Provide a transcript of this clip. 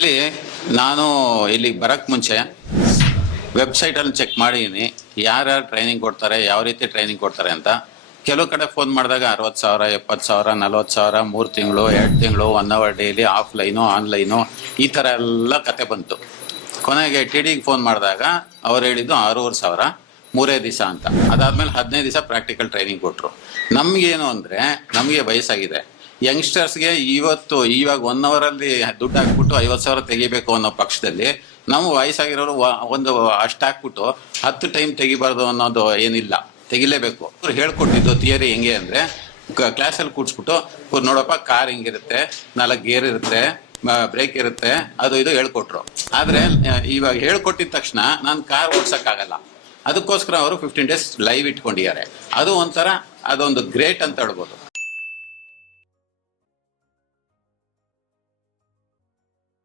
ಇಲ್ಲಿ ನಾನು ಇಲ್ಲಿಗೆ ಬರಕ್ ಮುಂಚೆ ವೆಬ್ಸೈಟಲ್ಲಿ ಚೆಕ್ ಮಾಡಿದ್ದೀನಿ ಯಾರ್ಯಾರು ಟ್ರೈನಿಂಗ್ ಕೊಡ್ತಾರೆ, ಯಾವ ರೀತಿ ಟ್ರೈನಿಂಗ್ ಕೊಡ್ತಾರೆ ಅಂತ. ಕೆಲವು ಕಡೆ ಫೋನ್ ಮಾಡಿದಾಗ 60,000, 70,000, 40,000, 3 ತಿಂಗಳು, 2 ತಿಂಗಳು, 1 ಅವರ್ ಡೈಲಿ, ಆಫ್ಲೈನು, ಆನ್ಲೈನು, ಈ ಥರ ಎಲ್ಲ ಕತೆ ಬಂತು. ಕೊನೆಗೆ TDಗೆ ಫೋನ್ ಮಾಡಿದಾಗ ಅವ್ರು ಹೇಳಿದ್ದು 6,500 3 ದಿವಸ ಅಂತ. ಅದಾದ್ಮೇಲೆ 15 ದಿವಸ ಪ್ರಾಕ್ಟಿಕಲ್ ಟ್ರೈನಿಂಗ್ ಕೊಟ್ಟರು. ನಮಗೇನು ಅಂದರೆ, ನಮಗೆ ವಯಸ್ಸಾಗಿದೆ. ಯಂಗ್ಸ್ಟರ್ಸ್ಗೆ ಇವಾಗ 1 ಅವರಲ್ಲಿ ದುಡ್ಡು ಹಾಕ್ಬಿಟ್ಟು 50,000 ತೆಗಿಬೇಕು ಅನ್ನೋ ಪಕ್ಷದಲ್ಲಿ, ನಾವು ವಯಸ್ಸಾಗಿರೋರು ಒಂದು ಅಷ್ಟು ಹಾಕ್ಬಿಟ್ಟು 10 ಟೈಮ್ ತೆಗಿಬಾರ್ದು ಅನ್ನೋದು ಏನಿಲ್ಲ, ತೆಗಿಲೇಬೇಕು. ಅವ್ರು ಹೇಳ್ಕೊಟ್ಟಿದ್ದು ಥಿಯರಿ ಹೆಂಗೆ ಅಂದರೆ, ಕ್ಲಾಸಲ್ಲಿ ಕೂಡಿಸ್ಬಿಟ್ಟು ನೋಡಪ್ಪ ಕಾರ್ ಹಿಂಗಿರುತ್ತೆ, 4 ಗೇರ್ ಇರುತ್ತೆ, ಬ್ರೇಕ್ ಇರುತ್ತೆ, ಅದು ಇದು ಹೇಳ್ಕೊಟ್ರು. ಆದರೆ ಇವಾಗ ಹೇಳ್ಕೊಟ್ಟಿದ ತಕ್ಷಣ ನಾನು ಕಾರ್ ಓಡ್ಸೋಕ್ಕಾಗಲ್ಲ. ಅದಕ್ಕೋಸ್ಕರ ಅವರು 15 ಡೇಸ್ ಲೈವ್ ಇಟ್ಕೊಂಡಿದ್ದಾರೆ. ಅದು ಒಂಥರ ಅದೊಂದು ಗ್ರೇಟ್ ಅಂತ ಹೇಳ್ಬೋದು.